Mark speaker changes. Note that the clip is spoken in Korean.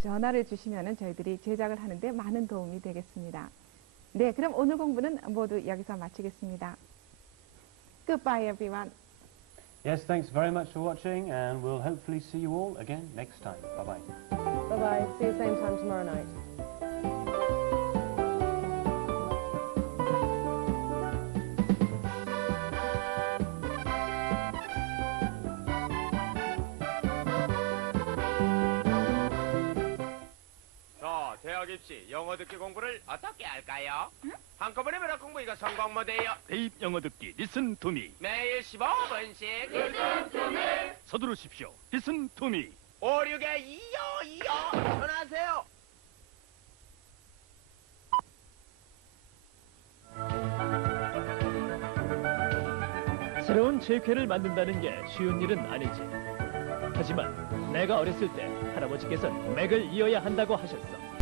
Speaker 1: 전화를 주시면 저희들이 제작을 하는데 많은 도움이 되겠습니다. 네, 그럼 오늘 공부는 모두 여기서 마치겠습니다. Goodbye, everyone.
Speaker 2: Yes, thanks very much for watching, and we'll hopefully see you all again next time. Bye-bye.
Speaker 3: Bye-bye. See you same time tomorrow night.
Speaker 4: 자, 대학 입시 영어 듣기 공부를 어떻게 할까요? 한꺼번에 몇학 공부가 성공 못해요.
Speaker 5: 대입 영어 듣기 리슨 투미.
Speaker 4: 매일 15분씩
Speaker 5: 서두르십시오. 리슨 투미.
Speaker 4: 56에 2525 전화하세요.
Speaker 5: 새로운 제쾌를 만든다는 게 쉬운 일은 아니지. 하지만 내가 어렸을 때 할아버지께서는 맥을 이어야 한다고 하셨어.